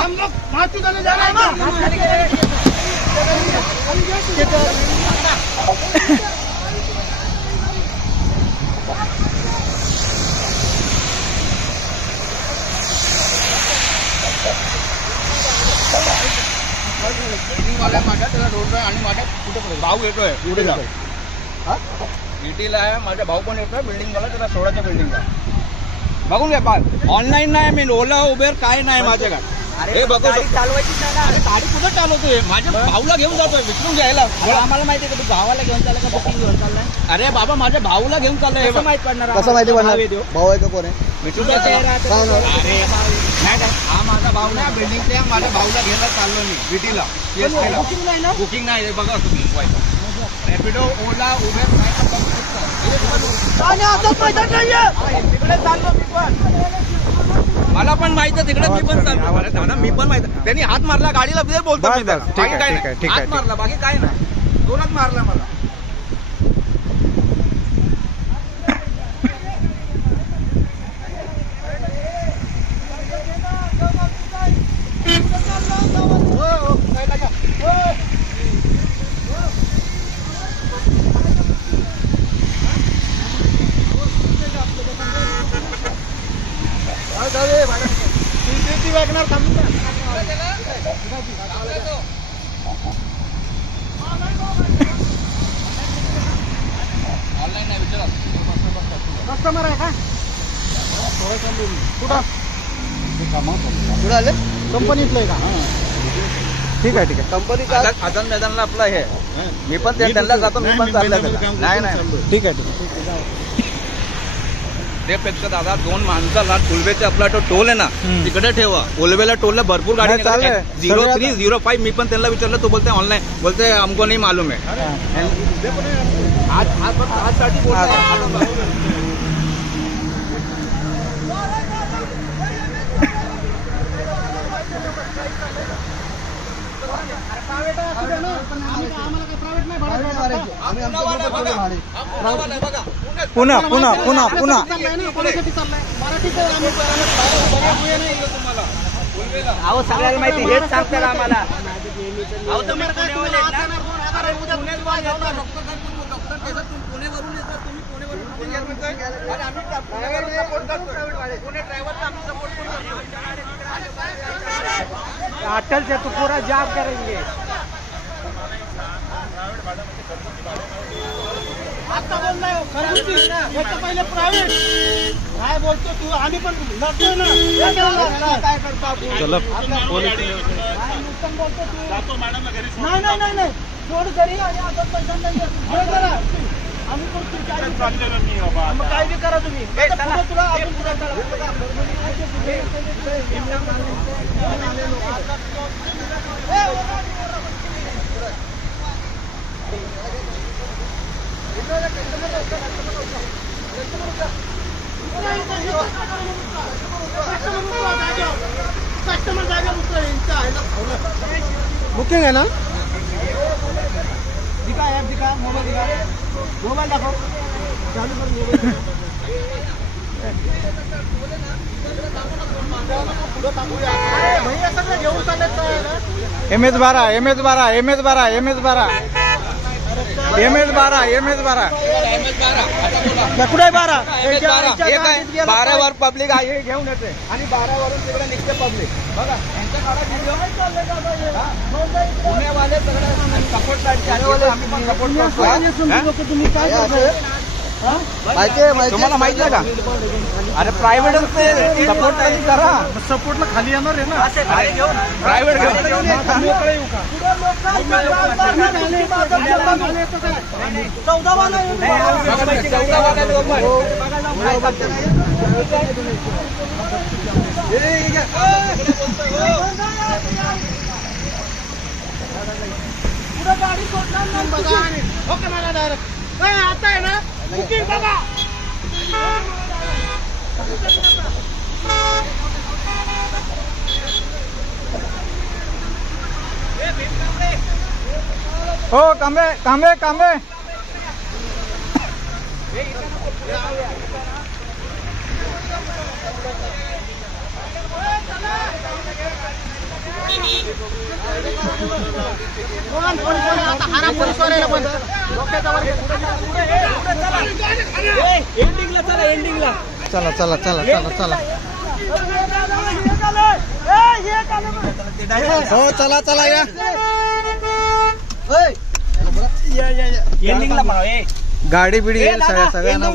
हम लोग माचू देने जा रहे हैं। त्याला रोडला आणि माझ्या कुठे भाऊ येतोय उडीला आहे, माझा भाऊ पण येतोय बिल्डिंगला, त्याला सोडाच्या बिल्डिंगला बघून घ्या. ऑनलाईन नाही, मी ओला उबेर काय नाही माझ्याकडे. हे बघू चालवायची गाडी कुठं चालवतोय, माझ्या भाऊला घेऊन जातोय विचारून घ्यायला. आम्हाला माहिती आहे का तू भावाला घेऊन चालला का बुकिंग घेऊन चाललाय? अरे बाबा माझ्या भाऊला घेऊन चाललाय, हे माहित पडणार. कसं माहिती पडणार भाऊ आहे का कोण आहे? अरे हा माझा भाऊ नाही, बिल्डिंगच्या माझ्या भाऊला घ्यायला चाललो मी विटीला. बुकिंग नाही बघा तुम्ही, रॅपिडो ओला उबेर मला पण माहित आहे तिकडे, मी पण चालतो. दादा मी पण माहित, त्यांनी हात मारला गाडीला बोलतो, बाकी काय नाही. हात मारला बाकी काय नाही, जोरात मारला मला. वॅगनर थांबून ऑनलाईन नाही विचारा, कस्टमर आहे का? कुठं आले? कंपनीतलं आहे का? ठीक आहे ठीक आहे. कंपनीचा आझाद मैदानला आपला हे, मी पण त्यांना जातो, मी पण चाललंय. नाही नाही ठीक आहे ठीक आहे. त्यापेक्षा दादा 2 माणसाला टोलवेचा आपला तो टोल आहे ना तिकडे ठेवा. टोलवेला टोलला भरपूर गाडी 0305. मी पण त्यांना विचारलं, तो बोलते ऑनलाईन, बोलते हमको नहीं मालूम है. आजसाठी पुन्हा पुन्हा पुन्हा पुन्हा अहो सगळ्याला माहिती, हेच सांगतात आम्हाला. अटल से तो पूरा जॉब करेंगे. आता बोललाय पहिले प्रायव्हेट काय बोलतो तू, आम्ही पण लढतोय ना. काय करतो नाही नाही नाही नाही सोड घरी, आणि आता पैसा नाही करा. आम्ही पण काय बी करा तुम्ही. तुला अजून पुढे बुकिंग है ना? दिखा यार, दिखा मोबाइल, दिखा मोबाइल दाखव, चालू कर मोबाइल. भैया सगळं घेऊन चालत MS12 MS12 MS12 MS12 MS12 MS12 कुठे 12 वर पब्लिक आहे घेऊन येते, आणि 12 वरून तिकडे निघते पब्लिक. बघा यांच्या काळात पुणेवाले सगळे सपोर्ट साईडचे, आम्ही पण सपोर्ट करतो. तुम्ही काय माहिती आहे, तुम्हाला माहिती आहे का? अरे प्रायव्हेट सपोर्ट नाही करा, सपोर्टला खाली येणार आहे ना. प्रायव्हेट घेऊन गाडी सोडणार नाही बघा. ओके मला डायरेक्ट आता आहे ना बुकिंग बघा. हो कांबे कांबे कांबे एंडिंगला चला एंडिंगला चला चला चला चला चला हो चला चला या एंडिंगला म्हणा गाडी बिडी येईल सगळ्यांना